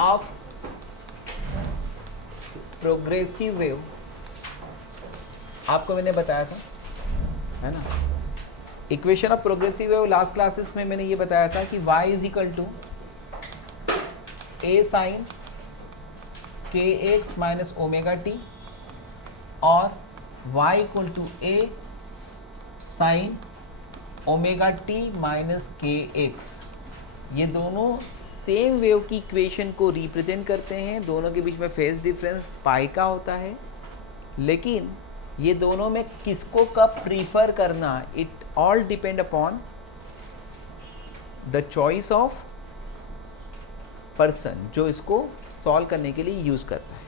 Of progressive wave आपको मैंने बताया था, है ना। Equation of progressive wave last classes में मैंने ये बताया था कि y is equal to a sine k x minus omega t और y equal to a sine omega t minus k x. ये दोनों सेम वेव की इक्वेशन को रिप्रेजेंट करते हैं। दोनों के बीच में फेज डिफरेंस पाई का होता है, लेकिन ये दोनों में किसको कब प्रीफर करना, it all depend upon the choice of person जो इसको सॉल्व करने के लिए यूज़ करता है।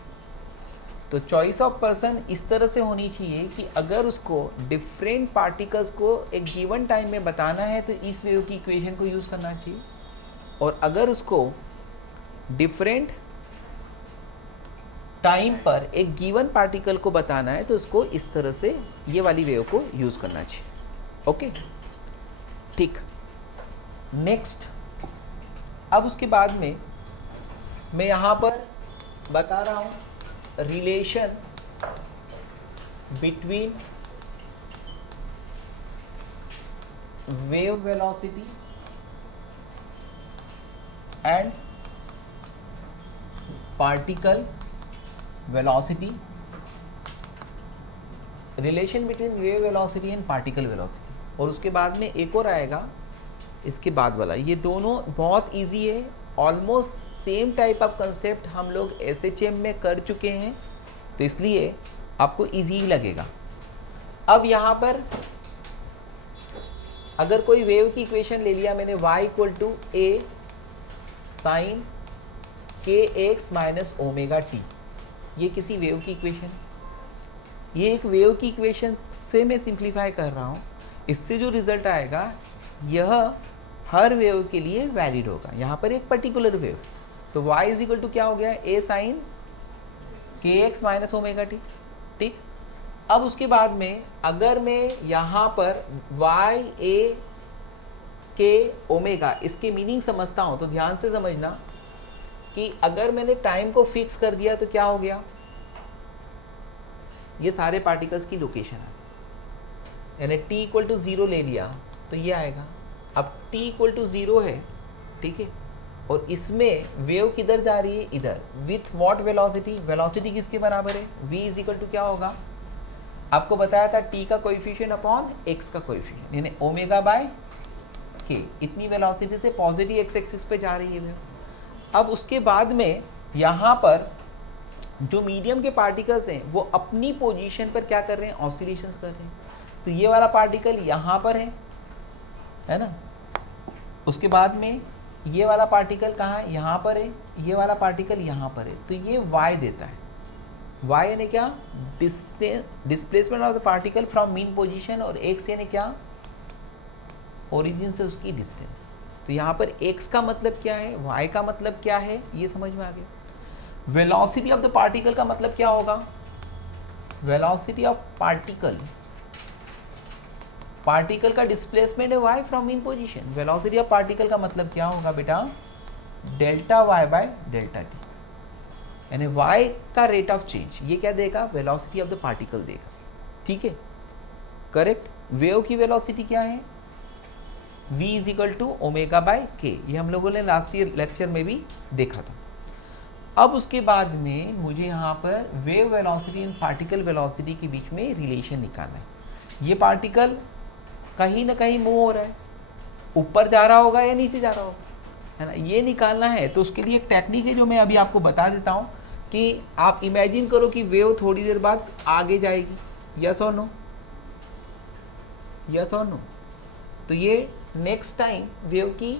तो चॉइस ऑफ पर्सन इस तरह से होनी चाहिए कि अगर उसको डिफरेंट पार्टिकल्स को एक गिवन टाइम में बताना है तो इस वेव की इक्वेशन को यूज़ करना चाहिए, और अगर उसको डिफरेंट टाइम पर एक गिवन पार्टिकल को बताना है तो उसको इस तरह से ये वाली वेव को यूज़ करना चाहिए। ओके, ठीक। नेक्स्ट, अब उसके बाद में मैं यहाँ पर बता रहा हूँ relation between wave velocity and particle velocity, relation between wave velocity and particle velocity. और उसके बाद में एक और आएगा इसके बाद वाला। ये दोनों बहुत इजी है, almost same type of concept हम लोग SHM में कर चुके हैं, तो इसलिए आपको इजी लगेगा। अब यहाँ पर अगर कोई वेव की इक्वेशन ले लिया मैंने, y equal to a sine k x minus omega t, ये किसी वेव की इक्वेशन, ये एक वेव की इक्वेशन से मैं सिंप्लीफाई कर रहा हूँ। इससे जो रिजल्ट आएगा यह हर वेव के लिए वैलिड होगा। यहाँ पर एक पर्टिकुलर वेव, तो y इज इक्वल टू क्या हो गया, a sine k x minus omega T, ठीक। अब उसके बाद में अगर मैं यहाँ पर y a के ओमेगा इसके मीनिंग समझता हूँ तो ध्यान से समझना कि अगर मैंने टाइम को फिक्स कर दिया तो क्या हो गया, ये सारे पार्टिकल्स की लोकेशन है, यानी t इक्वल टू 0 ले लिया तो ये आएगा। अब t इक्वल टू 0 है, ठीक है, और इसमें वेव किधर जा रही है, इधर, विथ व्हाट वेलोसिटी, वेलोसिटी किसके बराबर है, v इज इक्वल टू क्या होगा, आपको बताया था t का कोएफिशिएंट अपॉन x का कोएफिशिएंट, यानी ओमेगा बाय k, इतनी वेलोसिटी से पॉजिटिव x एक्सिस पे जा रही है वेव। अब उसके बाद में यहाँ पर जो मीडियम के पार्टिकल्स हैं वो अपनी पोजीशन पर क्या कर रहे हैं, ऑसिलेशंस कर रहे हैं। तो ये वाला पार्टिकल यहाँ पर है ना, उसके बाद में ये वाला पार्टिकल कहाँ है, यहाँ पर है, ये वाला पार्टिकल यहाँ पर है, तो ये y देता है। y यानी क्या, displacement of the particle from mean position, और x यानी क्या, ओरिजिन से उसकी डिस्टेंस। तो यहाँ पर x का मतलब क्या है, y का मतलब क्या है, ये समझ में आ गया। वेलोसिटी ऑफ द पार्टिकल का मतलब क्या होगा, वेलोसिटी ऑफ पार्टिकल, पार्टिकल का डिस्प्लेसमेंट है y from mean position. Velocity of particle का मतलब क्या होगा बेटा, delta y by delta T, यानी y का रेट ऑफ चेंज, ये क्या देगा, वेलोसिटी ऑफ द पार्टिकल देगा, ठीक है, करेक्ट। वेव की वेलोसिटी क्या है, v is equal to omega by k, ये हम लोगों ने लास्ट ईयर लेक्चर में भी देखा था। अब उसके बाद में मुझे यहाँ पर wave velocity and particle velocity के बीच में रिलेशन निकालना है। ये पार्टिकल कहीं ना कहीं मूव हो रहा है, ऊपर जा रहा होगा या नीचे जा रहा होगा, है ना, ये निकालना है। तो उसके लिए एक टेक्निक है जो मैं अभी आपको बता देता हूँ कि आप इमेजिन करो कि वेव थोड़ी देर बाद आगे जाएगी, यस और नो, यस और नो। तो ये नेक्स्ट टाइम वेव की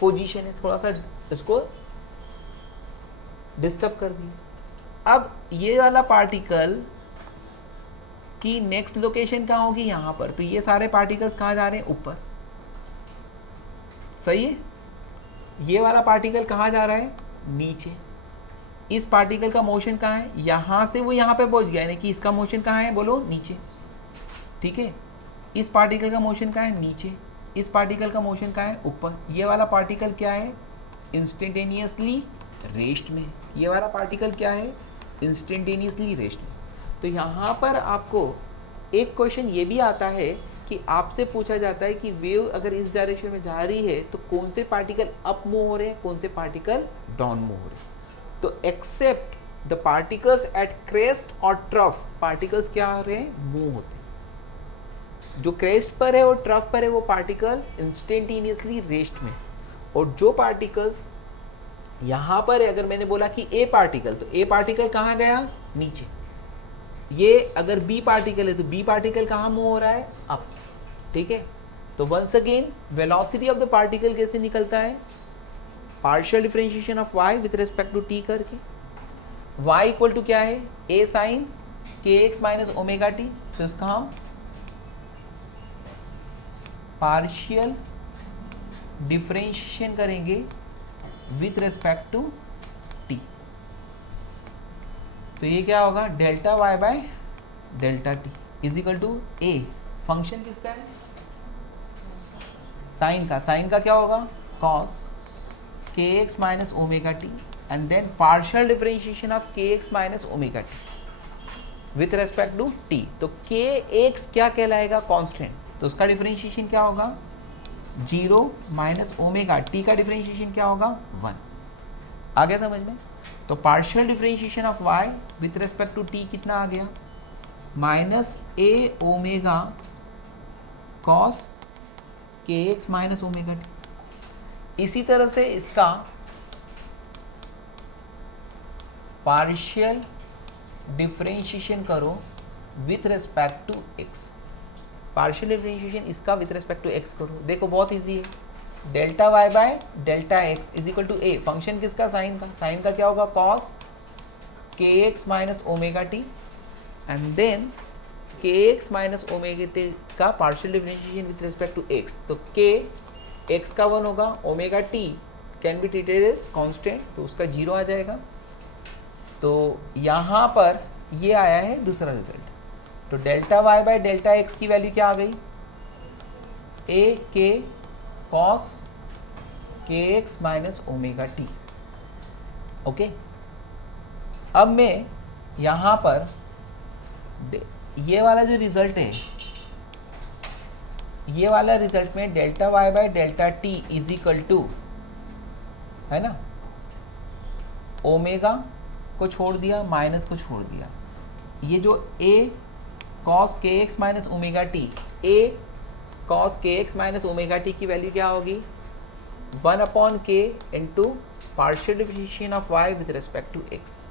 पोजीशन है, थोड़ा सा इसको डिस्टर्ब कर दिया। अब ये वाला पार्टिकल की नेक्स्ट लोकेशन कहाँ होगी, यहाँ पर, तो ये सारे पार्टिकल्स कहाँ जा रहे हैं, ऊपर, सही है। ये वाला पार्टिकल कहाँ जा रहा है, नीचे। इस पार्टिकल का मोशन कहाँ है, यहाँ से वो यहाँ पे पहुँच गया, यानी कि इसका मोशन कहाँ है, बोलो नीचे, ठीक है। इस पार्टिकल का मोशन कहाँ है, नीचे। इस पार्टिकल का मोशन कहाँ है, ऊपर। ये वाला पार्टिकल क्या है, इंस्टेंटेनियसली रेस्ट में, ये वाला पार्टिकल क्या है, इंस्टेंटेनियसली रेस्ट में। तो यहाँ पर आपको एक क्वेश्चन ये भी आता है कि आपसे पूछा जाता है कि वेव अगर इस डायरेक्शन में जा रही है तो कौन से पार्टिकल अप मूव हो रहे हैं, कौन से पार्टिकल डाउन मूव हो रहे हैं। तो except the particles at crest और ट्रफ, पार्टिकल्स क्या हो रहे हैं, मूव होते हैं। जो क्रेस्ट पर है और ट्रफ पर है वो पार्टिकल इंस्टेंटेनियसली रेस्ट में, और जो पार्टिकल्स यहाँ पर है, अगर मैंने बोला कि ए पार्टिकल, तो ए पार्टिकल कहाँ गया, नीचे। ये अगर बी पार्टिकल है तो बी पार्टिकल कहाँ मूव हो रहा है, अप। ठीक है, तो once again velocity of the particle कैसे निकलता है, partial differentiation of y with respect to t करके। y इक्वल टू क्या है, a sine kx minus omega t, तो इसका हम पार्शियल डिफरेंशिएशन करेंगे विथ रिस्पेक्ट टू t। तो ये क्या होगा, delta y by delta T is equal to a, function किसका है, साइन का। साइन का क्या होगा, cos kx minus omega T, and then partial differentiation of kx minus omega t with respect to t। तो kx क्या कहलाएगा, constant, तो उसका डिफरेंशिएशन क्या होगा, 0 माइनस ओमेगा टी का डिफरेंशिएशन क्या होगा, 1। आ गया समझ में। तो partial differentiation of y with respect to t कितना आ गया, minus a omega cos kx minus omega t. इसी तरह से इसका पार्शियल डिफरेंशिएशन करो with respect to x। Partial differentiation इसका विथ रेस्पेक्ट टू x करो, देखो बहुत इजी है, delta y by delta x is equal to a, function किसका, साइन का। साइन का क्या होगा, cos kx minus omega T, and then kx minus omega T का partial differentiation with respect to x। तो k x का 1 होगा, omega T can be treated as constant, तो उसका 0 आ जाएगा। तो यहाँ पर ये आया है दूसरा रिजल्ट। तो delta y by delta x की वैल्यू क्या आ गई, a k cos kx minus omega T. Okay, अब मैं यहाँ पर ये वाला जो रिजल्ट है, ये वाला रिजल्ट में delta y by delta T is equal to, है ना, ओमेगा को छोड़ दिया, माइनस को छोड़ दिया, ये जो a cos kx minus omega t, a cos kx minus omega t की वैल्यू क्या होगी, 1 upon k into partial differentiation of y with respect to x।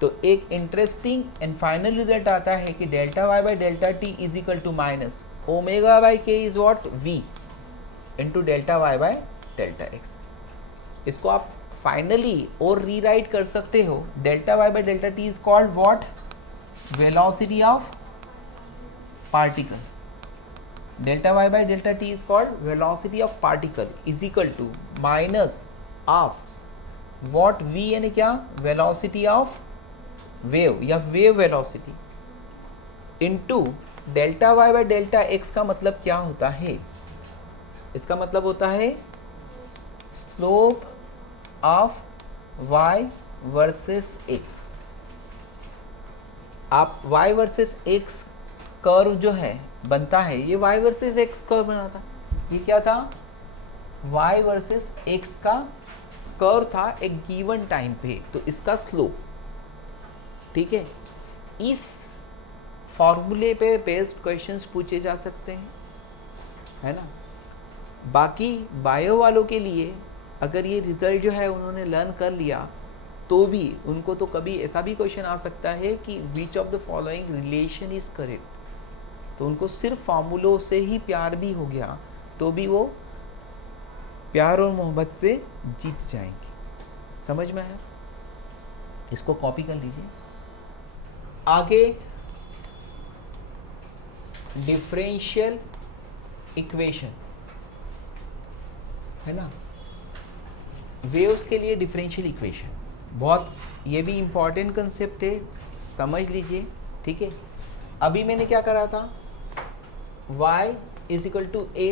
तो एक इंटरेस्टिंग एंड फाइनल रिजल्ट आता है कि delta y by delta T is equal to minus omega by K is what, v into delta y by delta x। इसको आप finally और rewrite कर सकते हो, delta y by delta T is called what, velocity of particle. Delta y by delta T is called velocity of particle is equal to minus of what, v यानी क्या, velocity of wave या wave velocity, into delta y by delta x का मतलब क्या होता है, इसका मतलब होता है slope of y versus x। आप y वर्सेस x कर्व जो है बनता है, ये y वर्सेस x कर्व बना था, ये क्या था, y वर्सेस x का कर्व था एक गिवन टाइम पे, तो इसका स्लोप, ठीक है। इस फॉर्मूले पे बेस्ड क्वेश्चंस पूछे जा सकते हैं, है ना। बाकी बायो वालों के लिए अगर ये रिजल्ट जो है उन्होंने लर्न कर लिया तो भी उनको तो कभी ऐसा भी क्वेश्चन आ सकता है कि which of the following relation is correct, तो उनको सिर्फ फार्मूलों से ही प्यार भी हो गया तो भी वो प्यार और मोहब्बत से जीत जाएंगे। समझ में आया, इसको कॉपी कर लीजिए। आगे डिफरेंशियल इक्वेशन, है ना, वेव्स के लिए डिफरेंशियल इक्वेशन बहुत, ये भी इंपॉर्टेंट कंसेप्ट है, समझ लीजिए, ठीक है। अभी मैंने क्या करा था, y is equal to a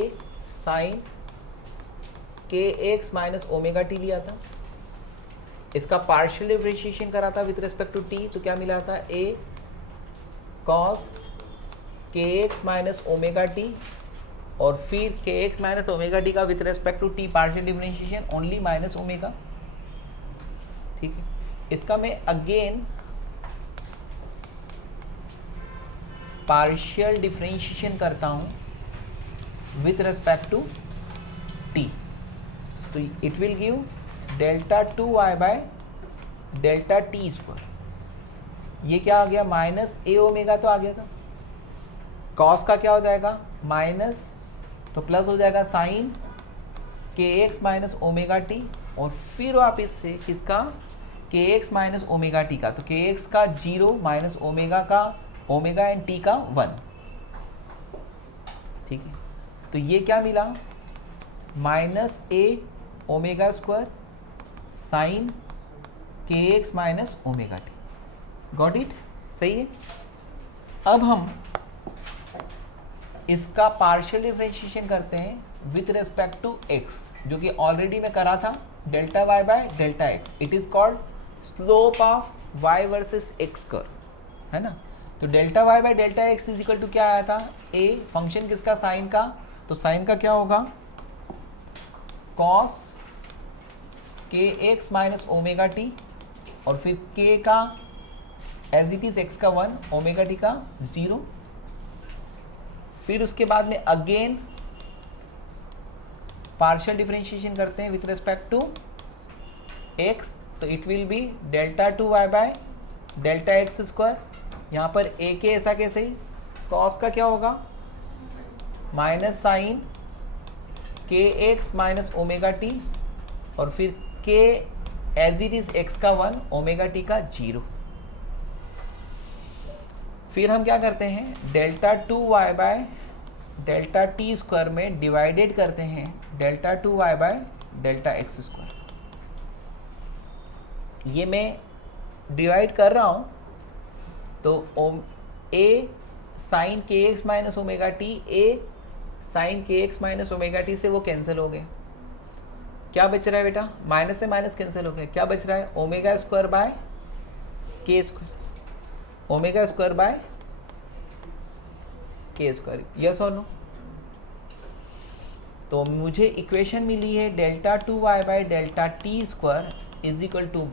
sine kx minus omega t लिया था, इसका पार्शियल डिफरेंशिएशन करा था विथ रिस्पेक्ट टू टी, तो क्या मिला था, a cos kx minus omega t, और फिर kx माइनस ओमेगा टी का with respect to t partial differentiation only minus omega. ठीक है, इसका मैं अगेन पार्शियल डिफरेंशिएशन करता हूं विथ रिस्पेक्ट टू टी, तो it will give delta 2y by delta t square. ये क्या आ गया, माइनस ए ओमेगा तो आ गया था, कॉस का क्या हो जाएगा माइनस, तो प्लस हो जाएगा sign k x minus omega t, और फिर वापिस से किसका, के एक्स माइनस ओमेगा टी का, तो के एक्स का 0 माइनस ओमेगा का, ओमेगा एंड टी का 1। ठीक है, तो ये क्या मिला, minus A omega square sine k x minus omega T. Got it, सही है। अब हम इसका पार्शियल डिफरेंशिएशन करते हैं विथ रिस्पेक्ट टू एक्स, जो कि ऑलरेडी मैं करा था, delta y by delta x. It is called slope of y versus x curve, है ना। तो delta y by delta x is equal to क्या आया था, ए फंक्शन किसका, साइन का, तो साइन का क्या होगा, कॉस के एक्स माइनस ओमेगा टी, और फिर के का एज इट इज एक्स का 1, ओमेगा टी का 0। फिर उसके बाद में अगेन पार्शियल डिफरेंशिएशन करते हैं विथ रिस्पेक्ट टू एक्स, तो it will be delta 2y by delta x square. यहाँ पर ए के ऐसा कैसे ही, कॉस का क्या होगा minus sign k x minus omega t, और फिर के एज इट इज एक्स का 1, ओमेगा टी का 0। फिर हम क्या करते हैं, delta 2y by delta t square में डिवाइडेड करते हैं delta 2y by delta x square. ये मैं डिवाइड कर रहा हूं, तो ए sign k x minus omega T, ए sign k x minus omega T से वो कैंसिल हो गए। क्या बच रहा है बेटा, माइनस से माइनस कैंसिल हो गया, क्या बच रहा है, omega square by k square, omega square by k square, yes और नो। तो मुझे इक्वेशन मिली है delta 2y by delta t square is equal to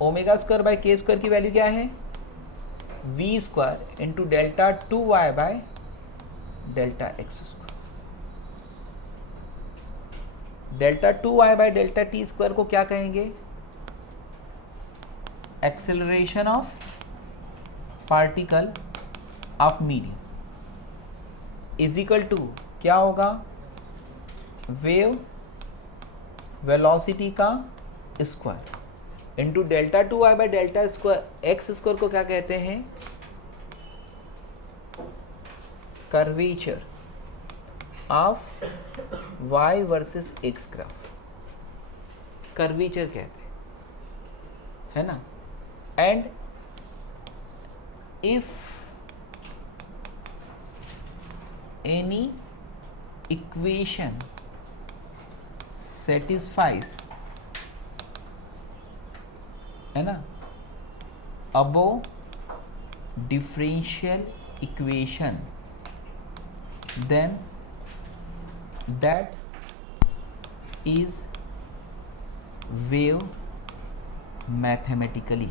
omega square by k square की वैल्यू क्या है, v square into delta 2y by delta x square. Delta 2y by delta t square को क्या कहेंगे, acceleration of particle of medium, is equal to क्या होगा, wave velocity का square into delta 2y by delta square x square को क्या कहते हैं, curvature of y versus x graph, curvature कहते हैं, है ना। And if any equation satisfies, है ना, above differential equation, then that is wave mathematically।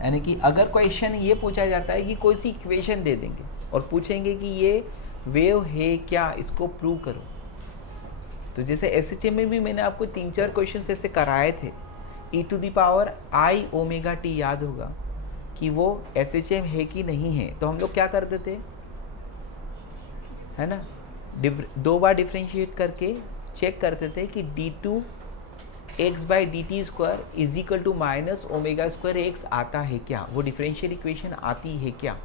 यानी कि अगर क्वेश्चन ये पूछा जाता है कि कोई सी इक्वेशन दे देंगे और पूछेंगे कि ये वेव है क्या, इसको प्रूव करो, तो जैसे एसएचएम में भी मैंने आपको 3-4 क्वेश्चन ऐसे कराए थे, e to the power i omega t, याद होगा कि वो एसएचएम है कि नहीं है, तो हम लोग क्या करते थे, है ना, 2 बार डिफ्रेंशिएट करके चेक करते थे कि d2 x by d t square is equal to minus omega square x आता है क्या, वो डिफरेंशियल इक्वेशन आती है क्या।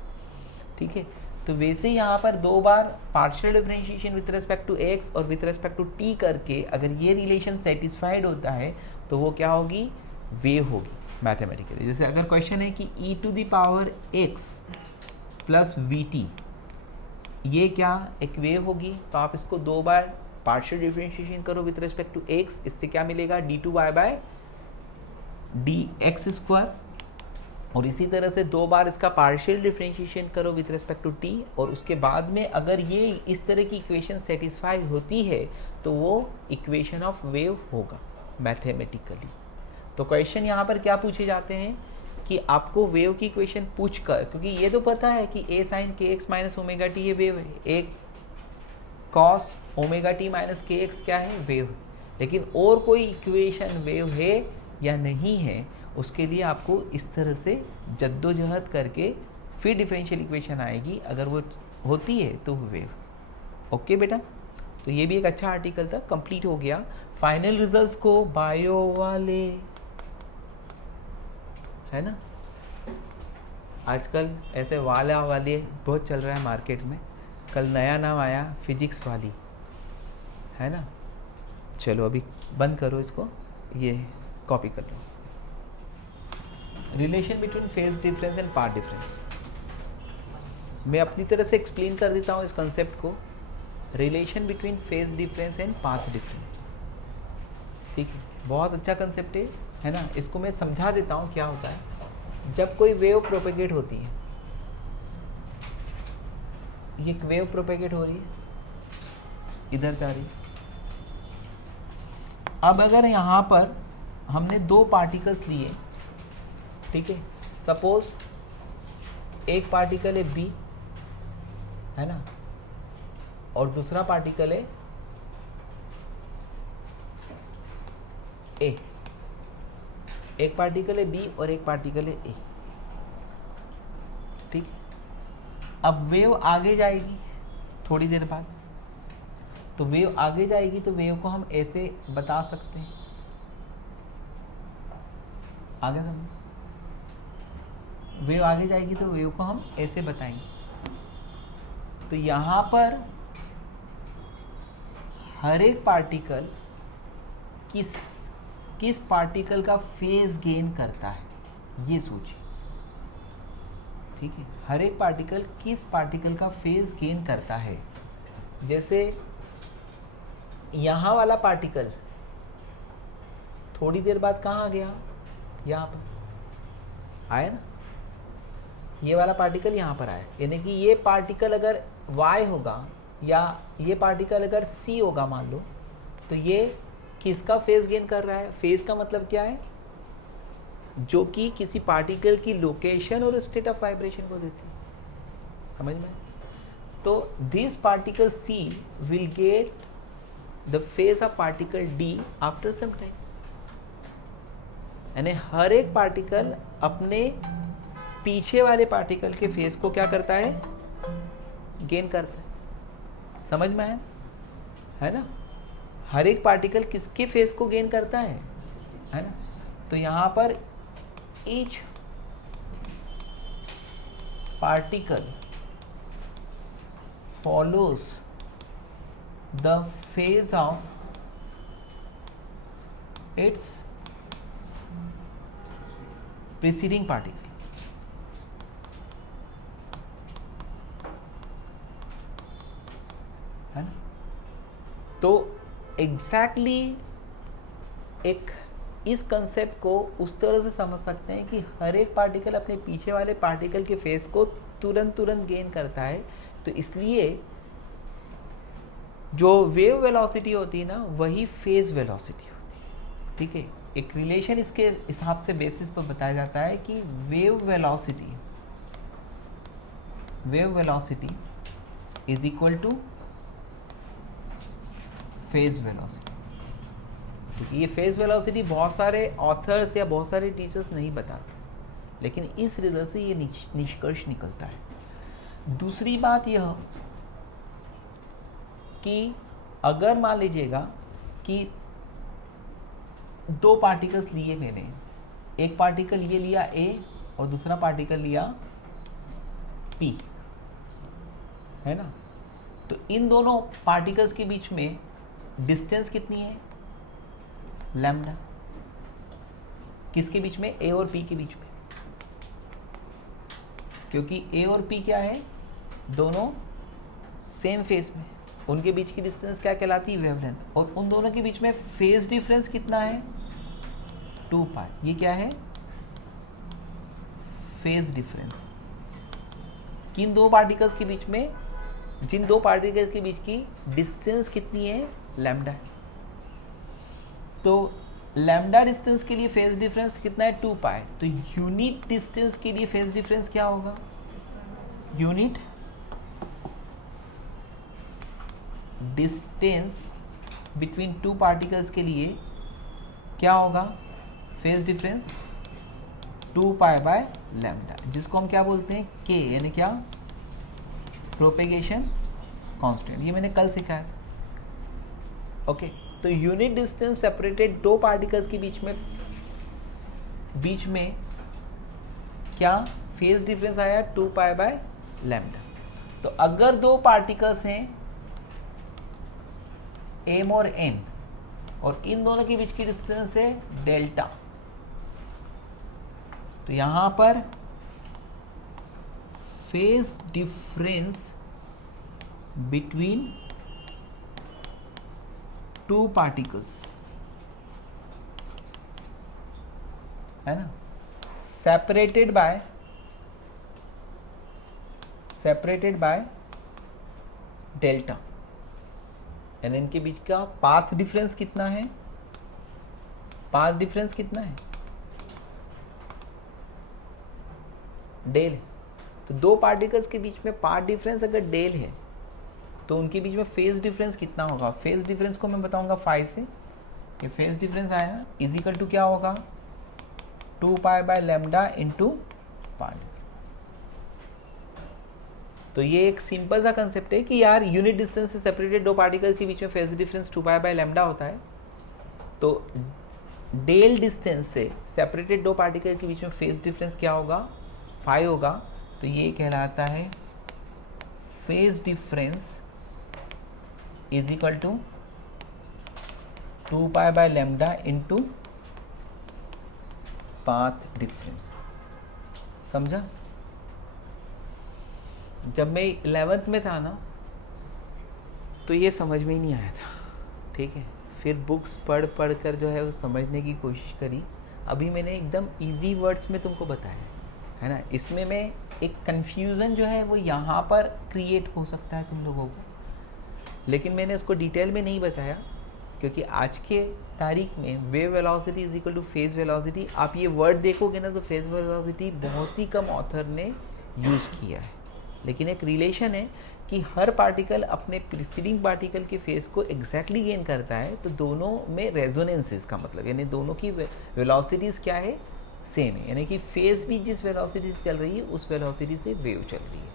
ठीक है, तो वैसे यहाँ पर 2 बार partial differentiation with respect to X और विथ रिस्पेक्ट टू टी करके अगर ये रिलेशन सेटिस्फाइड होता है तो वो क्या होगी, वेव होगी मैथमेटिकली। जैसे अगर क्वेश्चन है कि e to the power x plus v t, ये क्या एक वेव होगी, तो आप इसको 2 बार पार्शियल डिफरेंशिएशन करो विथ रिस्पेक्ट टू x, इससे क्या मिलेगा d2y बाय dx स्क्वायर, और इसी तरह से 2 बार इसका पार्शियल डिफरेंशिएशन करो विथ रिस्पेक्ट टू t, और उसके बाद में अगर ये इस तरह की इक्वेशन सेटिस्फाई होती है तो वो इक्वेशन ऑफ वेव होगा मैथमेटिकली। तो क्वेश्चन यहाँ पर क्या पूछे जाते हैं कि आपको वेव की इक्वेशन पूछ कर, क्योंकि ये तो पता है कि a sin kx minus omega t ये वेव है, एक cos omega t minus k x क्या है, वेव है, लेकिन और कोई इक्वेशन वेव है या नहीं है उसके लिए आपको इस तरह से जद्दोजहद करके फिर डिफरेंशियल इक्वेशन आएगी, अगर वो होती है तो वेव। ओके बेटा, तो ये भी एक अच्छा आर्टिकल था, कंप्लीट हो गया। फाइनल रिजल्ट्स को बायो वाले, है ना, आजकल ऐसे वाला वाले बहुत चल रहा है मार्केट में, कल नया नाम आया फिजिक्स वाली, है ना। चलो अभी बंद करो इसको, ये कॉपी कर लो। Relation between phase difference and path difference, मैं अपनी तरफ से एक्सप्लेन कर देता हूँ इस कंसेप्ट को। Relation between phase difference and path difference, ठीक है, बहुत अच्छा कंसेप्ट है ना। इसको मैं समझा देता हूँ क्या होता है। जब कोई वेव प्रोपेगेट होती है, ये वेव प्रोपेगेट हो रही है, इधर जा रही है। अब अगर यहाँ पर हमने 2 पार्टिकल्स लिए, ठीक है, सपोज एक पार्टिकल है बी, है ना, और दूसरा पार्टिकल है ए, एक पार्टिकल है बी और एक पार्टिकल है ए, ठीक। अब वेव आगे जाएगी थोड़ी देर बाद, तो वेव आगे जाएगी तो वेव को हम ऐसे बता सकते हैं, आगे समझो, वेव आगे जाएगी तो वेव को हम ऐसे बताएंगे। तो यहाँ पर हर एक पार्टिकल किस पार्टिकल का फेज गेन करता है, ये सोचिए, ठीक है। हर एक पार्टिकल किस पार्टिकल का फेज गेन करता है। जैसे यहाँ वाला पार्टिकल थोड़ी देर बाद कहाँ आ गया, यहाँ पर आया ना, ये वाला पार्टिकल यहाँ पर आया, यानी कि ये पार्टिकल अगर y होगा या ये पार्टिकल अगर c होगा मान लो, तो ये किसका फेज गेन कर रहा है। फेज का मतलब क्या है, जो कि किसी पार्टिकल की लोकेशन और स्टेट ऑफ वाइब्रेशन को देती है, समझ में। तो this particle c will get the phase of particle d after some time, यानी हर एक पार्टिकल अपने पीछे वाले पार्टिकल के फेज को क्या करता है, गेन करता है, समझ में आया, है ना। हर एक पार्टिकल किसके फेज को गेन करता है ना। तो यहाँ पर each particle follows the phase of its preceding particle, है ना। तो एग्जैक्टली एक इस कंसेप्ट को उस तरह से समझ सकते हैं कि हर एक पार्टिकल अपने पीछे वाले पार्टिकल के फेस को तुरंत गेन करता है। तो इसलिए जो वेव वेलोसिटी होती है ना, वही फेज वेलोसिटी होती है, ठीक है। एक रिलेशन इसके हिसाब से बेसिस पर बताया जाता है कि wave velocity is equal two phase velocity. ये फेज वेलोसिटी बहुत सारे ऑथर्स या बहुत सारे टीचर्स नहीं बताते, लेकिन इस रिजल्ट से ये निष्कर्ष निकलता है। दूसरी बात यह कि अगर मान लीजिएगा कि 2 पार्टिकल्स लिए मैंने, एक पार्टिकल ये लिया A और दूसरा पार्टिकल लिया P, है ना। तो इन दोनों पार्टिकल्स के बीच में डिस्टेंस कितनी है, लैम्डा। किसके बीच में, A और P के बीच में, क्योंकि A और P क्या है, दोनों सेम फेज में, उनके बीच की डिस्टेंस क्या कहलाती है? वेवलेंथ। और उन दोनों के बीच में फेज डिफरेंस कितना है? 2 पाई। ये क्या है? Phase difference. किन दो पार्टिकल्स के बीच में, जिन दो पार्टिकल्स के बीच की डिस्टेंस कितनी है? लैम्डा। तो लैम्डा डिस्टेंस के लिए फेज डिफरेंस कितना है? 2 पाई। तो यूनिट डिस्टेंस के लिए फेज डिफरेंस क्या होगा? Unit distance between two particles के लिए क्या होगा? Phase difference 2 pi by lambda, जिसको हम क्या बोलते हैं? के, यानी क्या? Propagation constant. ये मैंने कल सिखाया था। ओके, तो यूनिट डिस्टेंस सेपरेटेड दो पार्टिकल्स के बीच में क्या फेज डिफरेंस आया? 2 पाई बाय लैम्डा। तो अगर दो पार्टिकल्स हैं m और n, और इन दोनों के बीच की डिस्टेंस है डेल्टा, तो यहां पर phase difference between two particles है ना, सेपरेटेड बाय डेल्टा, यानी इनके बीच का पाथ डिफरेंस कितना है? पाथ डिफरेंस कितना है? डेल है। तो दो पार्टिकल्स के बीच में पाथ डिफरेंस अगर डेल है तो उनके बीच में फेज डिफरेंस कितना होगा? फेज डिफरेंस को मैं बताऊंगा फाई से। ये फेज डिफरेंस आया इजिकल टू क्या होगा? 2 pi by lambda into part. तो ये एक सिंपल सा कंसेप्ट है कि यार यूनिट डिस्टेंस से सेपरेटेड दो पार्टिकल्स के बीच में phase difference 2 pi by lambda होता है। तो डेल डिस्टेंस से सेपरेटेड दो पार्टिकल के बीच में फेज डिफरेंस क्या होगा? फाई होगा। तो ये कहलाता है phase difference is equal to 2 pi by lambda into path difference. समझा? जब मैं 11th में था ना तो ये समझ में ही नहीं आया था, ठीक है। फिर बुक्स पढ़ कर जो है वो समझने की कोशिश करी। अभी मैंने एकदम इजी वर्ड्स में तुमको बताया है ना। इसमें मैं एक कन्फ्यूज़न जो है वो यहाँ पर क्रिएट हो सकता है तुम लोगों को, लेकिन मैंने उसको डिटेल में नहीं बताया क्योंकि आज के तारीख में wave velocity is equal two phase velocity. आप ये वर्ड देखोगे ना तो फेज वेलोसिटी बहुत ही कम ऑथर ने यूज़ किया है, लेकिन एक रिलेशन है कि हर पार्टिकल अपने प्रीसीडिंग पार्टिकल के फेज को एग्जैक्टली गेन करता है। तो दोनों में रेजोनेंस है, इसका मतलब यानी दोनों की वेलोसिटीज़ क्या है? सेम है, यानी कि फेज भी जिस वेलोसिटी से चल रही है उस वेलोसिटी से वेव चल रही है।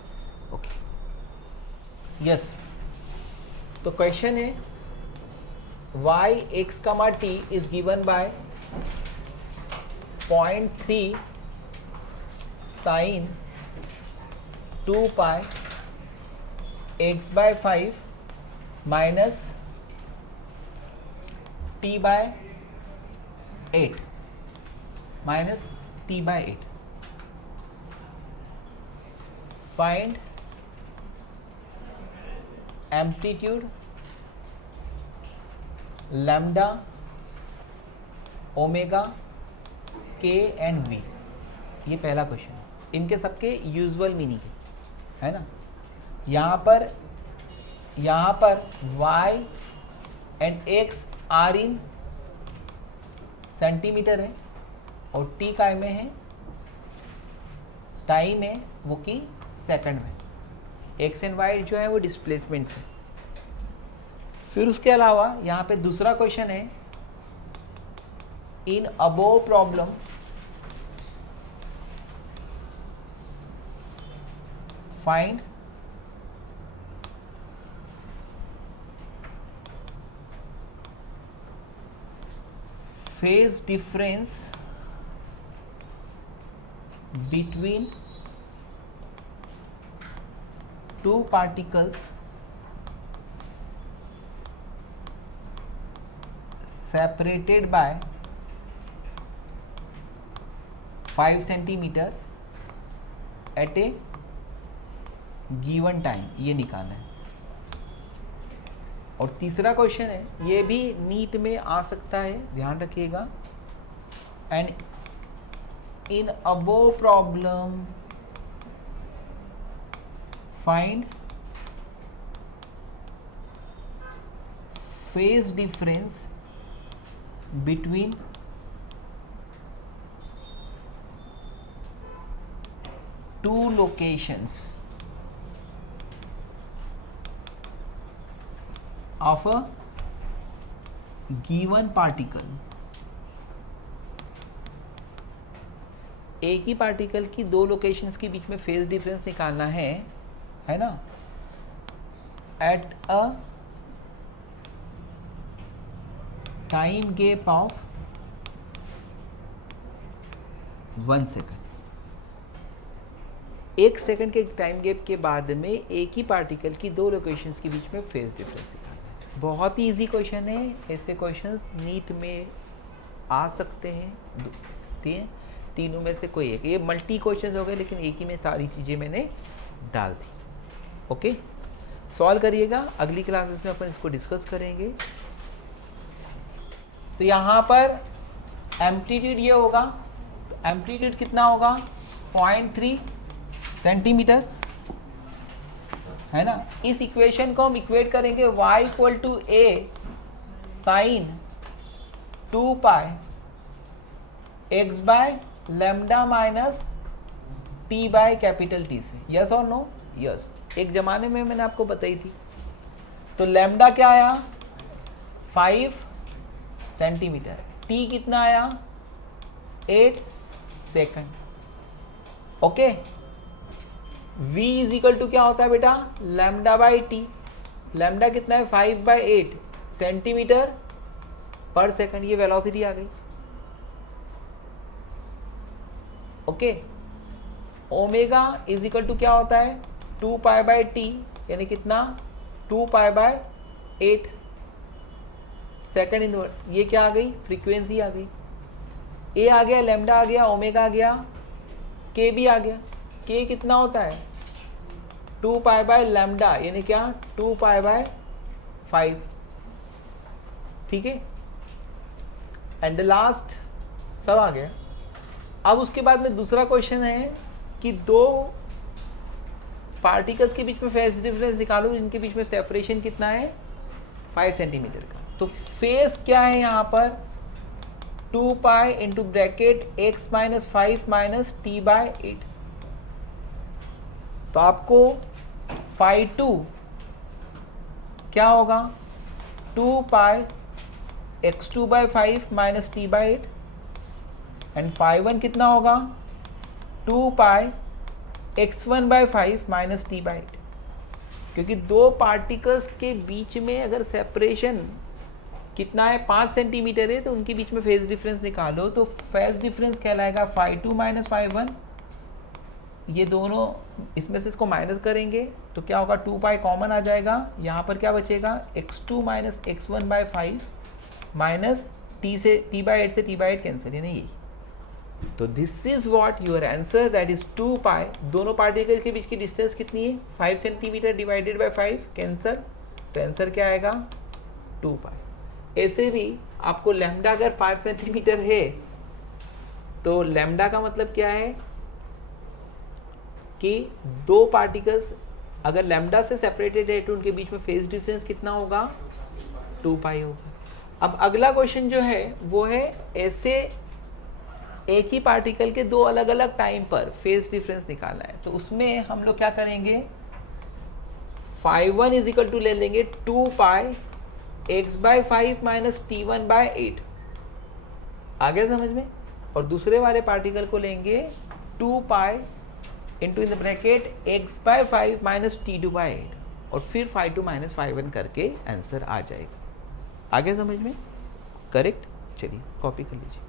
Okay, yes. तो क्वेश्चन है y x, t is given by 0.3 sin 2 pi x by 5 minus t by 8 minus t by 8. Find amplitude, lambda, omega, k and v। ये पहला क्वेश्चन है। इनके सबके यूजुअल मीनिंग है ना। यहाँ पर y and x are in centimetre है और t काय में है? टाइम है वो कि सेकंड में। x एंड y जो है वो डिस्प्लेसमेंट्स है। फिर उसके अलावा यहाँ पे दूसरा क्वेश्चन है, in above problem find phase difference between two particles separated by 5 centimeter at a given time। ये निकालना है। और तीसरा क्वेश्चन है, ये भी नीट में आ सकता है, ध्यान रखिएगा। And in above problem find phase difference between two locations of a given particle। एक ही पार्टिकल की दो लोकेशंस के बीच में फेज डिफरेंस निकालना है ना, at a time gap of 1 second. 1 second के टाइम गैप के बाद में एक ही पार्टिकल की दो लोकेशंस के बीच में फेज डिफरेंस निकालना है। बहुत ही इजी क्वेश्चन है, ऐसे क्वेश्चंस नीट में आ सकते हैं, तीनों में से कोई एक। ये मल्टी क्वेश्चंस हो गए, लेकिन एक ही में सारी चीज़ें मैंने डाल दी। ओके, सॉल्व करिएगा, अगली क्लासेस में अपन इसको डिस्कस करेंगे। तो यहाँ पर एम्पलीट्यूड ये होगा, तो एम्पलीट्यूड कितना होगा 0.3 सेंटीमीटर, है ना। इस इक्वेशन को हम इक्वेट करेंगे y equal to a sine 2 pi x by lambda minus t by capital T से। यस और नो? यस। एक जमाने में मैंने आपको बताई थी। तो लैम्डा क्या आया 5 सेंटीमीटर, t कितना आया 8 second. Okay, v is equal to क्या होता है बेटा लैम्डा बाई टी। लैम्डा कितना है 5/8 सेंटीमीटर पर सेकंड, ये वेलोसिटी आ गई। Okay, omega is equal to क्या होता है 2 पाई बाई टी, यानी कितना 2 पाई बाय 8 सेकंड इनवर्स। ये क्या आ गई फ्रीक्वेंसी आ गई। ए आ गया, लैम्डा आ गया, ओमेगा आ गया, के भी आ गया। के कितना होता है 2 पाई बाय लैम्डा, यानी क्या 2 पाई बाय 5। ठीक है, एंड द लास्ट सब आ गया। अब उसके बाद में दूसरा क्वेश्चन है कि दो पार्टिकल्स के बीच में फेज डिफरेंस निकालो, जिनके बीच में सेपरेशन कितना है 5 सेंटीमीटर का। तो फेज क्या है यहाँ पर 2 pi into bracket x minus 5 minus t by 8। तो आपको फाई 2 क्या होगा 2 pi x2 by 5 minus t by 8, and phi 1 कितना होगा 2 pi x1 by 5 minus t by 8। क्योंकि दो पार्टिकल्स के बीच में अगर सेपरेशन कितना है 5 सेंटीमीटर है, तो उनके बीच में फेज डिफरेंस निकालो, तो फेज डिफरेंस कहलाएगा फाई 2 माइनस फाई 1। ये दोनों इसमें से इसको माइनस करेंगे तो क्या होगा 2 पाई कॉमन आ जाएगा। यहाँ पर क्या बचेगा x2 minus x1 by 5 minus t से t बाय 8 से t बाय 8 कैंसिल, यानी यही। तो this is what your answer, that is 2 pi. दोनों पार्टिकल के बीच की डिस्टेंस कितनी है 5 सेंटीमीटर डिवाइडेड बाय 5 कैंसर, तो आंसर क्या आएगा 2 पाई। ऐसे भी आपको लैम्डा अगर 5 सेंटीमीटर है तो लैम्डा का मतलब क्या है कि दो पार्टिकल्स अगर लैम्डा से सेपरेटेड है तो उनके बीच में फेज डिस्टेंस कितना होगा 2 पाई होगा। अब अगला क्वेश्चन जो है वो है ऐसे एक ही पार्टिकल के दो अलग अलग टाइम पर फेज डिफरेंस निकालना है। तो उसमें हम लोग क्या करेंगे फाई 1 इज इक्वल टू ले लेंगे 2 pi x by 5 minus t1 by 8। आ गया समझ में। और दूसरे वाले पार्टिकल को लेंगे 2 pi into in the bracket x by 5 minus t2 by 8, और फिर फाई 2 माइनस फाई 1 करके आंसर आ जाएगा। आ गया समझ में, करेक्ट। चलिए कॉपी कर लीजिए।